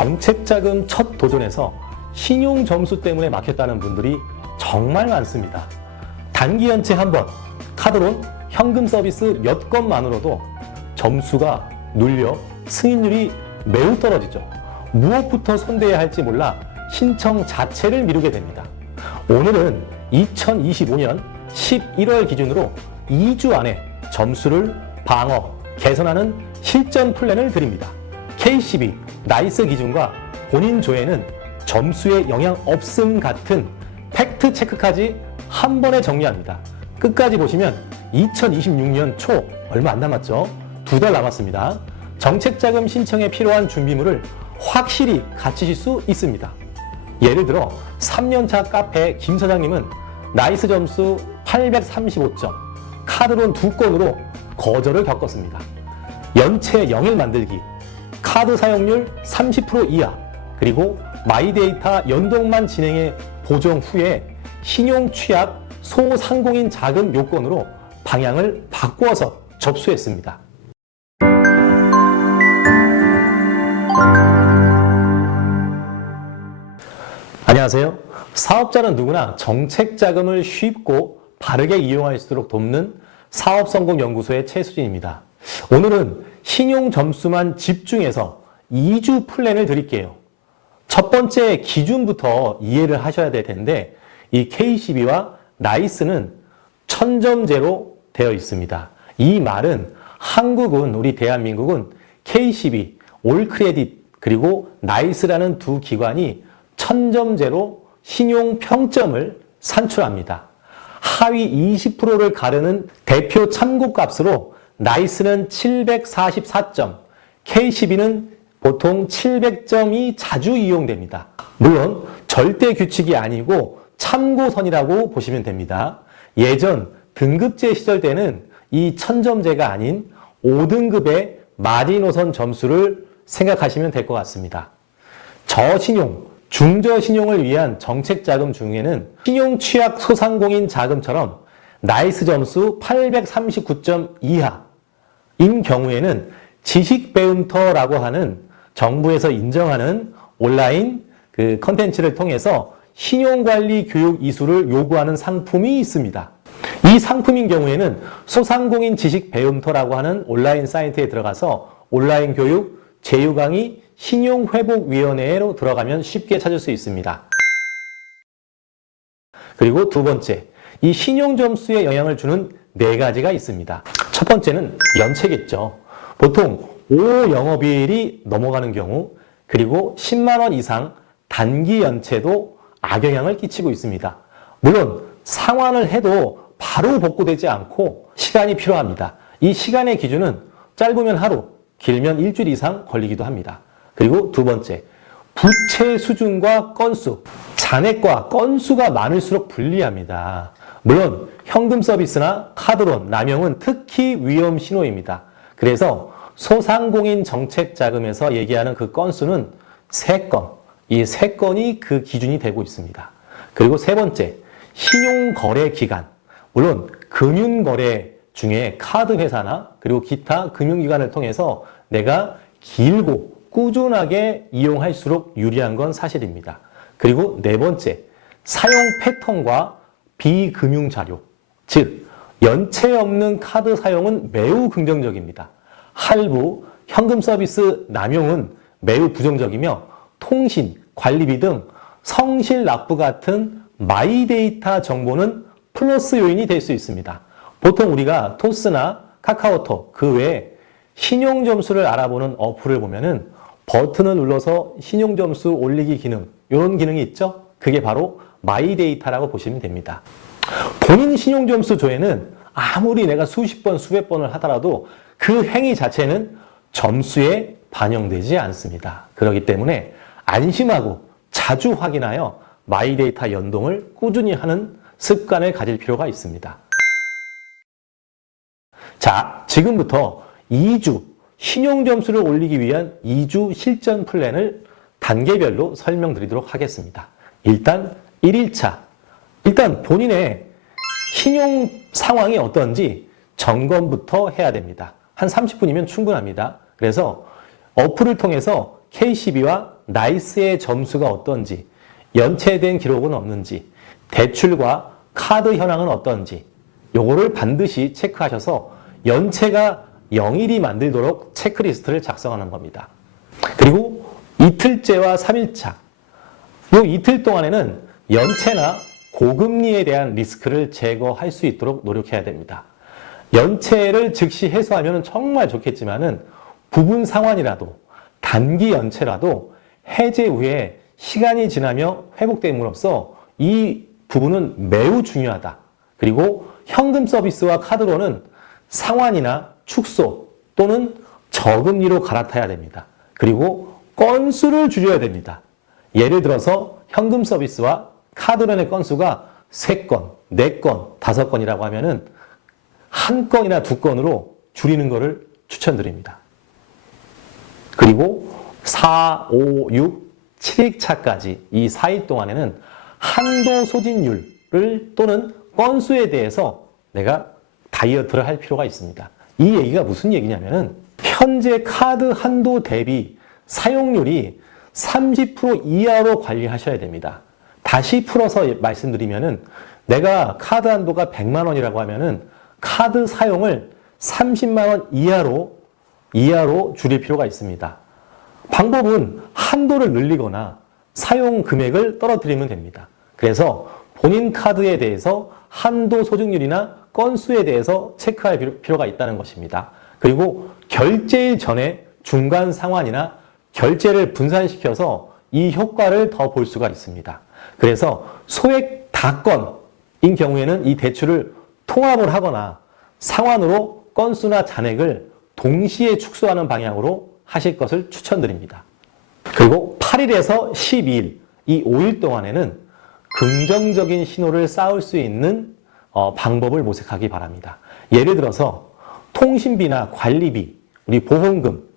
정책자금 첫 도전에서 신용 점수 때문에 막혔다는 분들이 정말 많습니다. 단기 연체 한 번, 카드론, 현금 서비스 몇 건만으로도 점수가 눌려 승인율이 매우 떨어지죠. 무엇부터 손대야 할지 몰라 신청 자체를 미루게 됩니다. 오늘은 2025년 11월 기준으로 2주 안에 점수를 방어, 개선하는 실전 플랜을 드립니다. K12, 나이스 기준과 본인 조회는 점수에 영향 없음 같은 팩트 체크까지 한 번에 정리합니다. 끝까지 보시면 2026년 초 얼마 안 남았죠? 2달 남았습니다. 정책자금 신청에 필요한 준비물을 확실히 갖추실 수 있습니다. 예를 들어 3년차 카페 김 사장님은 나이스 점수 835점, 카드론 2건으로 거절을 겪었습니다. 연체 0일 만들기, 카드 사용률 30% 이하, 그리고 마이데이터 연동만 진행해 보정 후에 신용 취약 소상공인 자금 요건으로 방향을 바꾸어서 접수했습니다. 안녕하세요. 사업자는 누구나 정책 자금을 쉽고 바르게 이용할 수 있도록 돕는 사업성공연구소의 최수진입니다. 오늘은 신용 점수만 집중해서 2주 플랜을 드릴게요. 첫 번째 기준부터 이해를 하셔야 될 텐데 이 K12와 나이스는 1000점제로 되어 있습니다. 이 말은 한국은, 우리 대한민국은 K12, 올크레딧 그리고 나이스라는 두 기관이 1000점제로 신용 평점을 산출합니다. 하위 20%를 가르는 대표 참고값으로 나이스는 744점, K12는 보통 700점이 자주 이용됩니다. 물론 절대 규칙이 아니고 참고선이라고 보시면 됩니다. 예전 등급제 시절 때는 이 1000점제가 아닌 5등급의 마지노선 점수를 생각하시면 될 것 같습니다. 저신용, 중저신용을 위한 정책자금 중에는 신용 취약 소상공인 자금처럼 나이스 점수 839점 이하인 경우에는 지식배움터라고 하는 정부에서 인정하는 온라인 컨텐츠를 통해서 신용관리 교육 이수를 요구하는 상품이 있습니다. 이 상품인 경우에는 소상공인 지식배움터라고 하는 온라인 사이트에 들어가서 온라인 교육, 제휴 강의, 신용회복위원회로 들어가면 쉽게 찾을 수 있습니다. 그리고 두 번째, 이 신용점수에 영향을 주는 4가지가 있습니다. 첫 번째는 연체겠죠. 보통 5영업일이 넘어가는 경우, 그리고 10만 원 이상 단기 연체도 악영향을 끼치고 있습니다. 물론 상환을 해도 바로 복구되지 않고 시간이 필요합니다. 이 시간의 기준은 짧으면 하루, 길면 일주일 이상 걸리기도 합니다. 그리고 두 번째, 부채 수준과 건수, 잔액과 건수가 많을수록 불리합니다. 물론 현금 서비스나 카드론, 남용은 특히 위험 신호입니다. 그래서 소상공인 정책 자금에서 얘기하는 그 건수는 3건, 이 3건이 그 기준이 되고 있습니다. 그리고 세 번째, 신용거래 기간. 물론 금융거래 중에 카드 회사나 그리고 기타 금융기관을 통해서 내가 길고 꾸준하게 이용할수록 유리한 건 사실입니다. 그리고 네 번째, 사용 패턴과 비금융 자료, 즉 연체 없는 카드 사용은 매우 긍정적입니다. 할부, 현금 서비스 남용은 매우 부정적이며 통신, 관리비 등 성실 납부 같은 마이데이터 정보는 플러스 요인이 될 수 있습니다. 보통 우리가 토스나 카카오톡 그 외에 신용점수를 알아보는 어플을 보면은 버튼을 눌러서 신용점수 올리기 기능, 이런 기능이 있죠? 그게 바로 마이데이터라고 보시면 됩니다. 본인 신용점수 조회는 아무리 내가 수십 번, 수백 번을 하더라도 그 행위 자체는 점수에 반영되지 않습니다. 그렇기 때문에 안심하고 자주 확인하여 마이데이터 연동을 꾸준히 하는 습관을 가질 필요가 있습니다. 자, 지금부터 2주 신용점수를 올리기 위한 2주 실전 플랜을 단계별로 설명드리도록 하겠습니다. 일단 1일차, 일단 본인의 신용 상황이 어떤지 점검부터 해야 됩니다. 한 30분이면 충분합니다. 그래서 어플을 통해서 KCB와 나이스의 점수가 어떤지, 연체된 기록은 없는지, 대출과 카드 현황은 어떤지 요거를 반드시 체크하셔서 연체가 0일이 만들도록 체크리스트를 작성하는 겁니다. 그리고 이틀째와 3일차 요 이틀 동안에는 연체나 고금리에 대한 리스크를 제거할 수 있도록 노력해야 됩니다. 연체를 즉시 해소하면 정말 좋겠지만은 부분 상환이라도 단기 연체라도 해제 후에 시간이 지나며 회복됨으로써 이 부분은 매우 중요하다. 그리고 현금 서비스와 카드로는 상환이나 축소 또는 저금리로 갈아타야 됩니다. 그리고 건수를 줄여야 됩니다. 예를 들어서 현금 서비스와 카드론의 건수가 3건, 4건, 5건이라고 하면은 한 건이나 2건으로 줄이는 것을 추천드립니다. 그리고 4, 5, 6, 7일차까지 이 4일 동안에는 한도 소진율을 또는 건수에 대해서 내가 다이어트를 할 필요가 있습니다. 이 얘기가 무슨 얘기냐면은 현재 카드 한도 대비 사용률이 30% 이하로 관리하셔야 됩니다. 다시 풀어서 말씀드리면은 내가 카드 한도가 100만 원이라고 하면은 카드 사용을 30만 원 이하로 줄일 필요가 있습니다. 방법은 한도를 늘리거나 사용 금액을 떨어뜨리면 됩니다. 그래서 본인 카드에 대해서 한도 소진율이나 건수에 대해서 체크할 필요가 있다는 것입니다. 그리고 결제일 전에 중간 상환이나 결제를 분산시켜서 이 효과를 더 볼 수가 있습니다. 그래서 소액 다건인 경우에는 이 대출을 통합을 하거나 상환으로 건수나 잔액을 동시에 축소하는 방향으로 하실 것을 추천드립니다. 그리고 8일에서 12일, 이 5일 동안에는 긍정적인 신호를 쌓을 수 있는 방법을 모색하기 바랍니다. 예를 들어서 통신비나 관리비, 우리 보험금,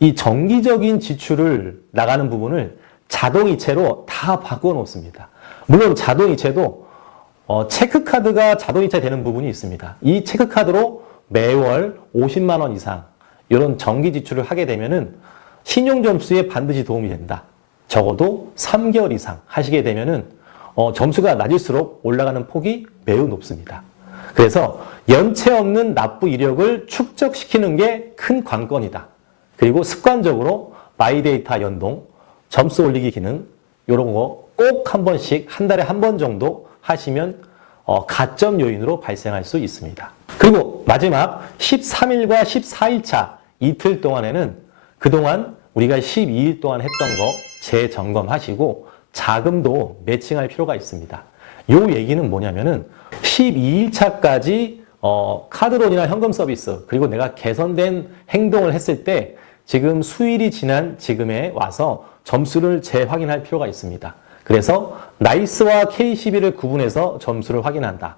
이 정기적인 지출을 나가는 부분을 자동이체로 다 바꿔놓습니다. 물론 자동이체도 체크카드가 자동이체 되는 부분이 있습니다. 이 체크카드로 매월 50만 원 이상 이런 정기 지출을 하게 되면은 신용점수에 반드시 도움이 된다. 적어도 3개월 이상 하시게 되면은 점수가 낮을수록 올라가는 폭이 매우 높습니다. 그래서 연체 없는 납부 이력을 축적시키는 게 큰 관건이다. 그리고 습관적으로 마이데이터 연동, 점수 올리기 기능 이런 거 꼭 한 번씩 한 달에 한 번 정도 하시면 가점 요인으로 발생할 수 있습니다. 그리고 마지막 13일과 14일차 이틀 동안에는 그동안 우리가 12일 동안 했던 거 재점검하시고 자금도 매칭할 필요가 있습니다. 요 얘기는 뭐냐면은 12일차까지 카드론이나 현금 서비스 그리고 내가 개선된 행동을 했을 때 지금 수일이 지난 지금에 와서 점수를 재확인할 필요가 있습니다. 그래서 나이스와 KCB를 구분해서 점수를 확인한다.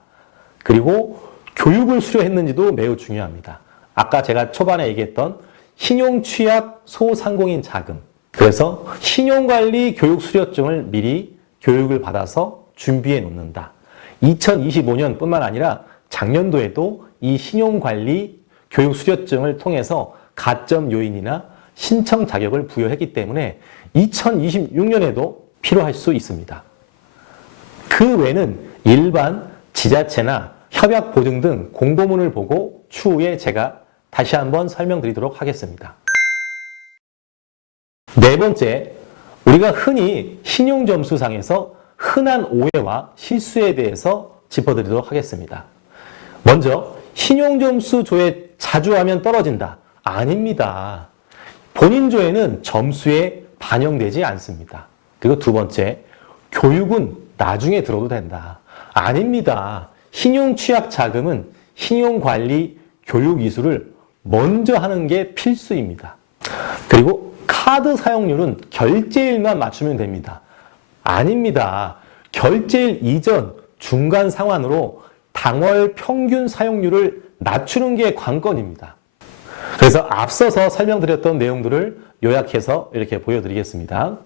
그리고 교육을 수료했는지도 매우 중요합니다. 아까 제가 초반에 얘기했던 신용취약 소상공인 자금. 그래서 신용관리 교육 수료증을 미리 교육을 받아서 준비해 놓는다. 2025년 뿐만 아니라 작년도에도 이 신용관리 교육 수료증을 통해서 가점 요인이나 신청 자격을 부여했기 때문에 2026년에도 필요할 수 있습니다. 그 외에는 일반 지자체나 협약 보증 등 공고문을 보고 추후에 제가 다시 한번 설명드리도록 하겠습니다. 네 번째, 우리가 흔히 신용점수상에서 흔한 오해와 실수에 대해서 짚어드리도록 하겠습니다. 먼저 신용점수 조회 자주 하면 떨어진다. 아닙니다. 본인 조회는 점수에 반영되지 않습니다. 그리고 두 번째, 교육은 나중에 들어도 된다. 아닙니다. 신용취약 자금은 신용관리 교육 이수를 먼저 하는 게 필수입니다. 그리고 카드 사용률은 결제일만 맞추면 됩니다. 아닙니다. 결제일 이전 중간 상환으로 당월 평균 사용률을 낮추는 게 관건입니다. 그래서 앞서서 설명드렸던 내용들을 요약해서 이렇게 보여드리겠습니다.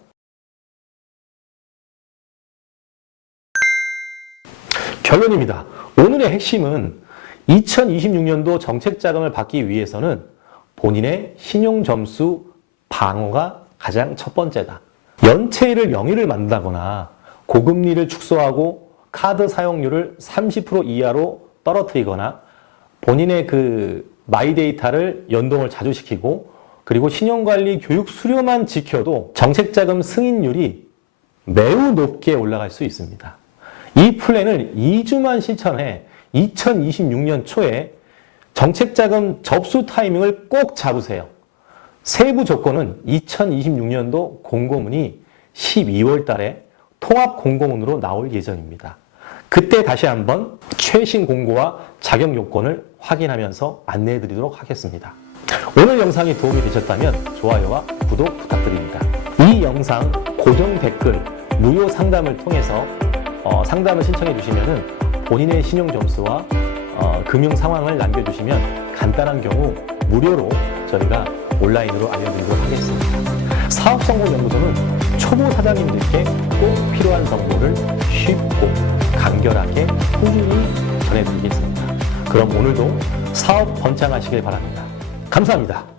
결론입니다. 오늘의 핵심은 2026년도 정책 자금을 받기 위해서는 본인의 신용점수 방어가 가장 첫 번째다. 연체율을 영위를 만든다거나 고금리를 축소하고 카드 사용률을 30% 이하로 떨어뜨리거나 본인의 그 마이데이터를 연동을 자주 시키고 그리고 신용관리 교육 수료만 지켜도 정책자금 승인율이 매우 높게 올라갈 수 있습니다. 이 플랜을 2주만 실천해 2026년 초에 정책자금 접수 타이밍을 꼭 잡으세요. 세부 조건은 2026년도 공고문이 12월 달에 통합 공고문으로 나올 예정입니다. 그때 다시 한번 최신 공고와 자격 요건을 확인하면서 안내해 드리도록 하겠습니다. 오늘 영상이 도움이 되셨다면 좋아요와 구독 부탁드립니다. 이 영상 고정 댓글 무료 상담을 통해서 상담을 신청해 주시면 본인의 신용 점수와 금융 상황을 남겨주시면 간단한 경우 무료로 저희가 온라인으로 알려드리도록 하겠습니다. 사업성공연구소는 초보 사장님들께 꼭 필요한 정보를 쉽고 간결하게 꾸준히 전해드리겠습니다. 그럼 오늘도 사업 번창하시길 바랍니다. 감사합니다.